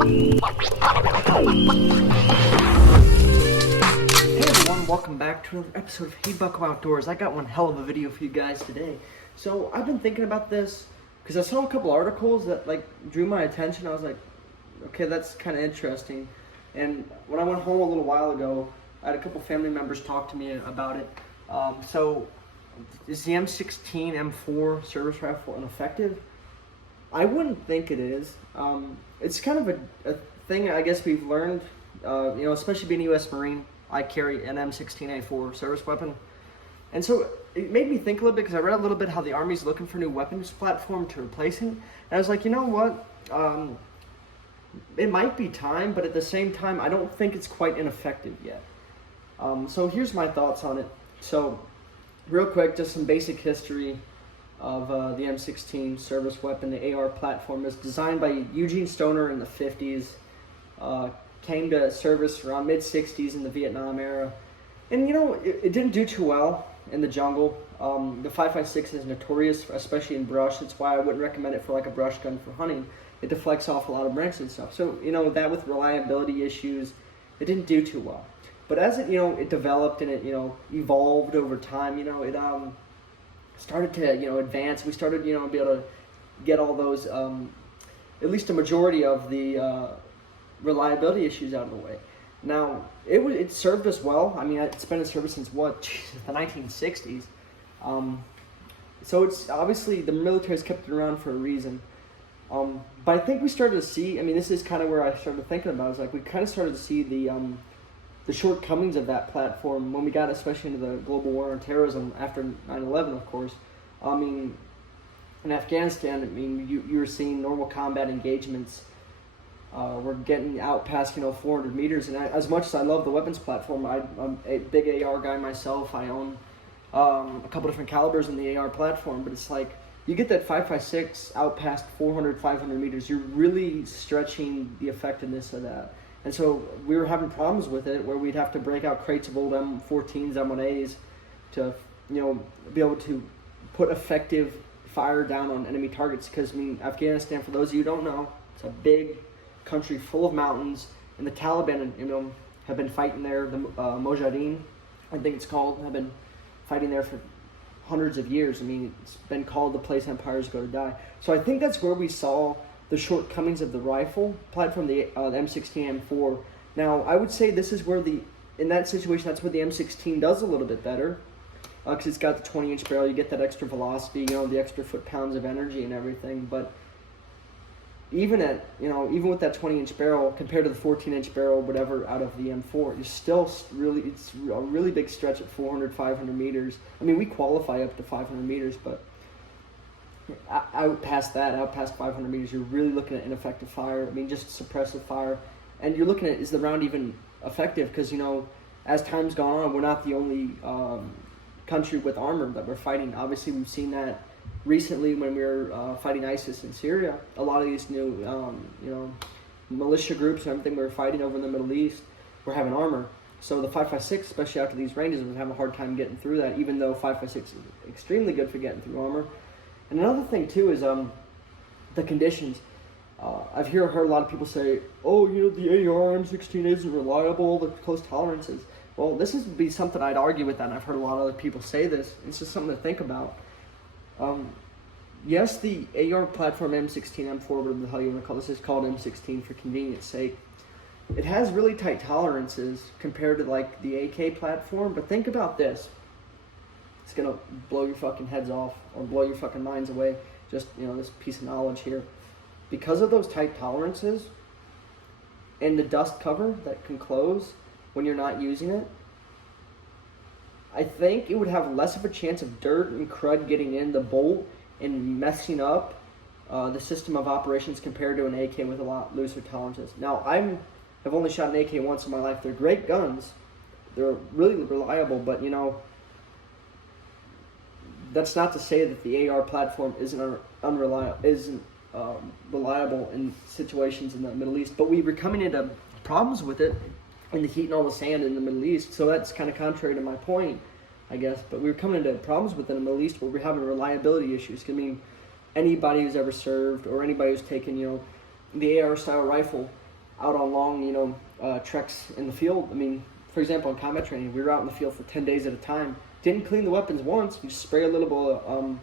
everyone, welcome back to another episode of Hey Bucko Outdoors. I got one hell of a video for you guys today. So I've been thinking about this because I saw a couple articles that drew my attention. I was like, okay, that's kind of interesting. And when I went home a little while ago, I had a couple family members talk to me about it. So is the M16 M4 service rifle ineffective? I wouldn't think it is. It's kind of a thing I guess we've learned, especially being a U.S. Marine. I carry an M16A4 service weapon. And so it made me think a little bit because I read a little bit how the Army's looking for a new weapons platform to replace it. And I was like, you know what? It might be time, but at the same time, I don't think it's quite ineffective yet. So here's my thoughts on it. So real quick, just some basic history of the M16 service weapon. The AR platform is designed by Eugene Stoner in the 50s. Came to service around mid-60s in the Vietnam era. And it didn't do too well in the jungle. The 5.56 is notorious, especially in brush. That's why I wouldn't recommend it for like a brush gun for hunting. It deflects off a lot of branches and stuff. So, that with reliability issues, it didn't do too well. But as it, it developed and it, evolved over time, it started to, advance. We started, be able to get all those, at least a majority of the reliability issues out of the way. Now, it served us well. I mean, it's been in service since the 1960s. So it's obviously the military's kept it around for a reason. But I think we started to see, this is kind of where I started thinking about, is like we kind of started to see the shortcomings of that platform when we got especially into the global war on terrorism after 9/11, of course. In Afghanistan, you were seeing normal combat engagements. We're getting out past 400 meters, and as much as I love the weapons platform, I'm a big AR guy myself. I own a couple different calibers in the AR platform, but it's like you get that 5.56 out past 400, 500 meters, you're really stretching the effectiveness of that. And so we were having problems with it where we'd have to break out crates of old M14s, M1As to be able to put effective fire down on enemy targets, because Afghanistan, for those of you who don't know, it's a big country full of mountains, and the Taliban have been fighting there. The Mujahideen, I think it's called, have been fighting there for hundreds of years. It's been called the place empires go to die. So I think that's where we saw the shortcomings of the rifle platform, the M16 M4. Now I would say this is where in that situation, that's where the M16 does a little bit better, because it's got the 20-inch barrel. You get that extra velocity, the extra foot-pounds of energy and everything. But even even with that 20-inch barrel compared to the 14-inch barrel, whatever, out of the M4, you're still it's a really big stretch at 400, 500 meters. We qualify up to 500 meters, but out past 500 meters, you're really looking at ineffective fire. Just suppressive fire. And you're looking at, is the round even effective? Because, as time's gone on, we're not the only country with armor that we're fighting. Obviously, we've seen that recently when we were fighting ISIS in Syria. A lot of these new, militia groups and everything we were fighting over in the Middle East were having armor. So the 5.56, especially after these ranges, was having a hard time getting through that, even though 5.56 is extremely good for getting through armor. And another thing, too, is the conditions. I've heard a lot of people say, oh, the AR M16 isn't reliable, the close tolerances. Well, this would be something I'd argue with that, and I've heard a lot of other people say this. It's just something to think about. Yes, the AR platform M16, M4, whatever the hell you want to call this, is called M16 for convenience sake. It has really tight tolerances compared to the AK platform, but think about this. It's gonna blow your fucking heads off or blow your fucking minds away. Just, this piece of knowledge here. Because of those tight tolerances and the dust cover that can close when you're not using it, I think it would have less of a chance of dirt and crud getting in the bolt and messing up the system of operations compared to an AK with a lot looser tolerances. Now, I've only shot an AK once in my life. They're great guns. They're really reliable, but that's not to say that the AR platform isn't reliable in situations in the Middle East. But we were coming into problems with it in the heat and all the sand in the Middle East. So that's kind of contrary to my point, I guess. But we were coming into problems with it in the Middle East where we're having reliability issues. Anybody who's ever served or anybody who's taken, the AR style rifle out on long, treks in the field. I mean, for example, in combat training, we were out in the field for 10 days at a time. Didn't clean the weapons once. You just spray a little bit of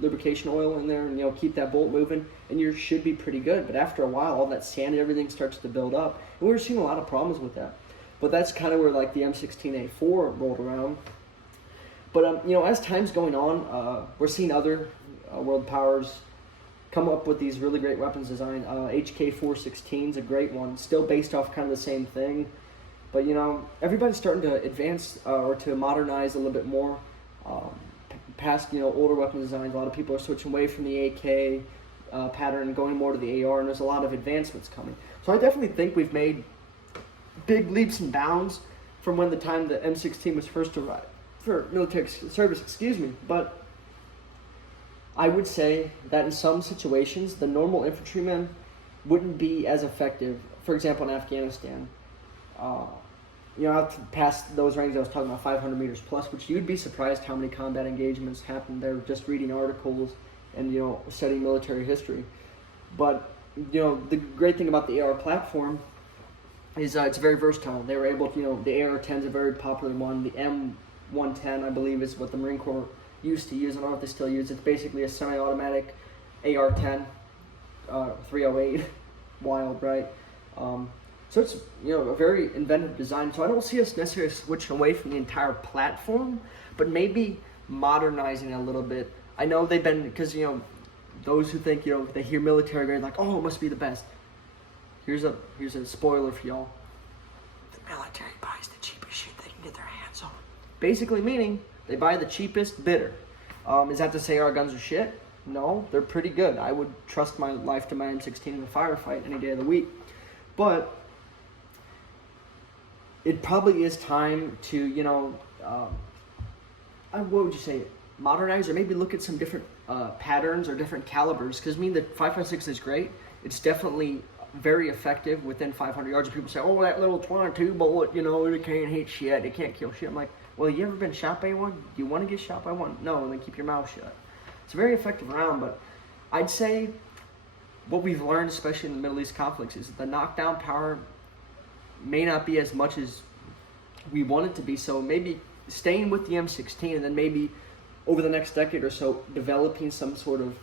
lubrication oil in there and, keep that bolt moving, and you should be pretty good. But after a while, all that sand and everything starts to build up. And we were seeing a lot of problems with that. But that's kind of where like the M16A4 rolled around. But, as time's going on, we're seeing other world powers come up with these really great weapons design. HK416 is a great one, still based off kind of the same thing. But, everybody's starting to advance or to modernize a little bit more. Past, older weapon designs, a lot of people are switching away from the AK pattern and going more to the AR, and there's a lot of advancements coming. So I definitely think we've made big leaps and bounds from when the time the M16 was first arrived for military service, but I would say that in some situations, the normal infantryman wouldn't be as effective. For example, in Afghanistan, out past those ranges I was talking about, 500 meters plus, which you'd be surprised how many combat engagements happened there just reading articles and, studying military history. But, the great thing about the AR platform is it's very versatile. They were able to, the AR-10 is a very popular one. The M110, I believe, is what the Marine Corps used to use. I don't know if they still use it. It's basically a semi-automatic AR-10, 308, wild, right? So it's, a very inventive design. So I don't see us necessarily switching away from the entire platform, but maybe modernizing it a little bit. I know they've been, because, those who think, they hear military grade, like, oh, it must be the best. Here's a spoiler for y'all. The military buys the cheapest shit they can get their hands on. Basically meaning they buy the cheapest bidder. Is that to say our guns are shit? No, they're pretty good. I would trust my life to my M16 in a firefight any day of the week. But it probably is time to, what would you say, modernize or maybe look at some different patterns or different calibers. Because the 5.56 is great. It's definitely very effective within 500 yards. And people say, oh, that little 22 bullet, it can't hit shit. It can't kill shit. I'm like, well, you ever been shot by one? Do you want to get shot by one? No, then keep your mouth shut. It's a very effective round, but I'd say what we've learned, especially in the Middle East conflicts, is that the knockdown power may not be as much as we want it to be. So maybe staying with the M16 and then maybe over the next decade or so developing some sort of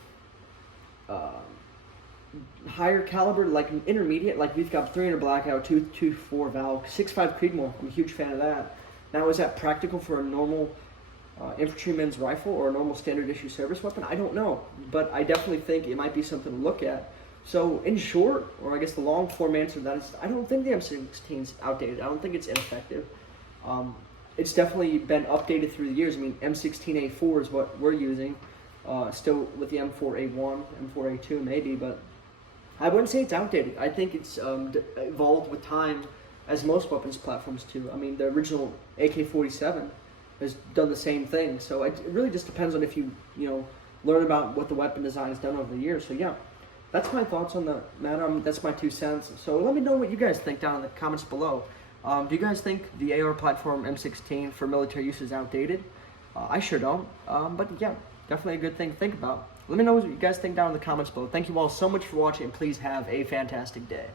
higher caliber, like an intermediate, like we've got 300 Blackout, 224 Valk, 6.5 Creedmoor. I'm a huge fan of that. Now, is that practical for a normal infantryman's rifle or a normal standard issue service weapon? I don't know, but I definitely think it might be something to look at. So in short, or I guess the long form answer to that is, I don't think the M16 is outdated. I don't think it's ineffective. It's definitely been updated through the years. M16A4 is what we're using, still with the M4A1, M4A2 maybe, but I wouldn't say it's outdated. I think it's evolved with time, as most weapons platforms do. The original AK-47 has done the same thing. So it really just depends on if you learn about what the weapon design has done over the years. So yeah, that's my thoughts on the matter. That's my 2 cents. So let me know what you guys think down in the comments below. Do you guys think the AR platform M16 for military use is outdated? I sure don't. But yeah, definitely a good thing to think about. Let me know what you guys think down in the comments below. Thank you all so much for watching, and please have a fantastic day.